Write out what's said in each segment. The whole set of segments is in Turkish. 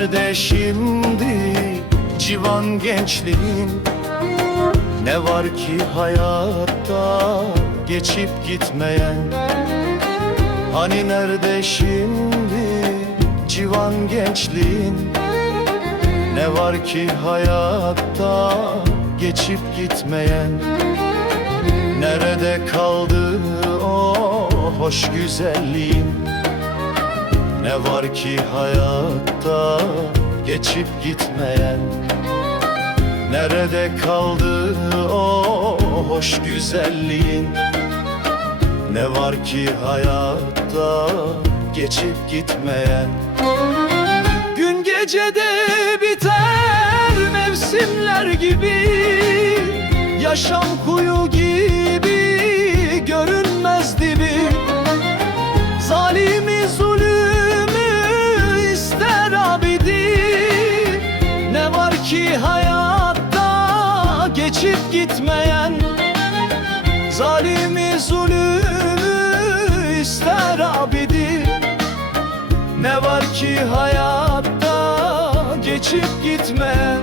nerede şimdi civan gençliğin? Ne var ki hayatta geçip gitmeyen? Hani nerede şimdi civan gençliğin? Ne var ki hayatta geçip gitmeyen? Nerede kaldı o hoş güzelliğin Ne var ki hayatta geçip gitmeyen? Nerede kaldı o hoş güzelliğin? Ne var ki hayatta geçip gitmeyen? Gün gecede biter mevsimler gibi Yaşam kuyu gibi gitmeyen Zalimi zulümü ister abidi Ne var ki hayatta geçip gitmeyen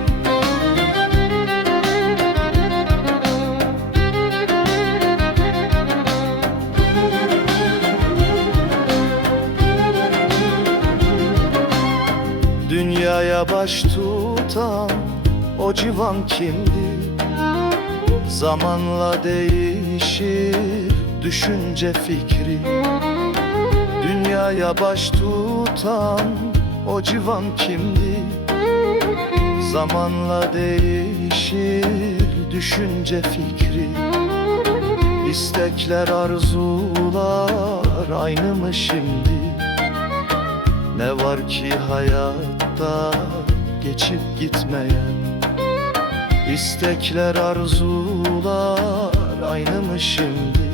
Dünyaya baş tutan o civan kimdi? Zamanla değişir düşünce fikri Dünyaya baş tutan o civan kimdi? Zamanla değişir düşünce fikri İstekler arzular aynı mı şimdi? Ne var ki hayatta geçip gitmeyen İstekler arzular aynı mı şimdi?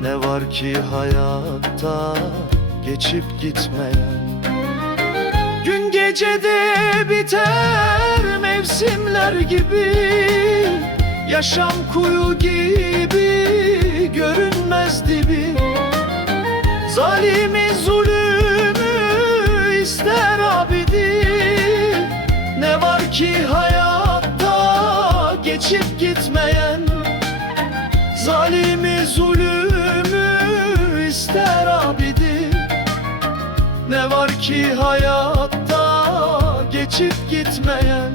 Ne var ki hayatta geçip gitmeyen? Gün gecede biter mevsimler gibi Yaşam kuyu gibi görünmez dibi. Zalimi zulümü ister abidi. Ne var ki hayatta geçip gitmeyen Zalimi zulümü ister abidi. Ne var ki hayatta geçip gitmeyen?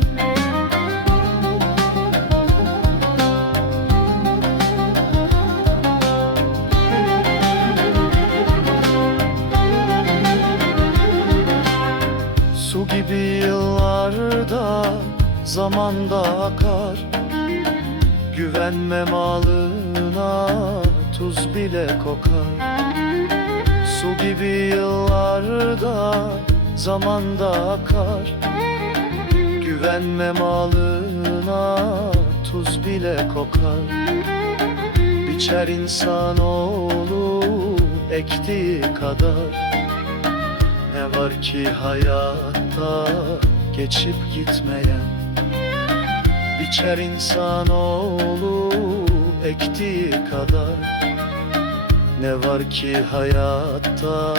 Su gibi yıllarda zamanda akar Güvenme malına tuz bile kokar. Su gibi yıllarda zamanda akar. Güvenme malına tuz bile kokar. Biçer insanoğlu ektiği kadar. Ne var ki hayatta geçip gitmeyen Biçer insanoğlu ektiği kadar. Ne var ki hayatta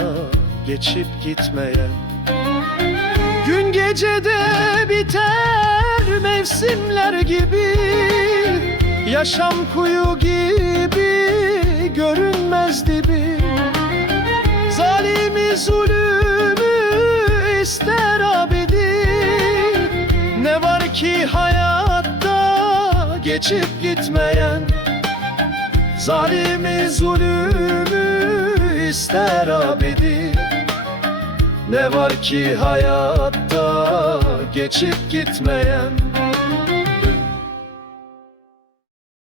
geçip gitmeyen? Gün gecede biter mevsimler gibi. Yaşam kuyu gibi görünmez dibi. Zalimi zulümü geçip gitmeyen Zalimi zulümü ister abidi Ne var ki hayatta geçip gitmeyen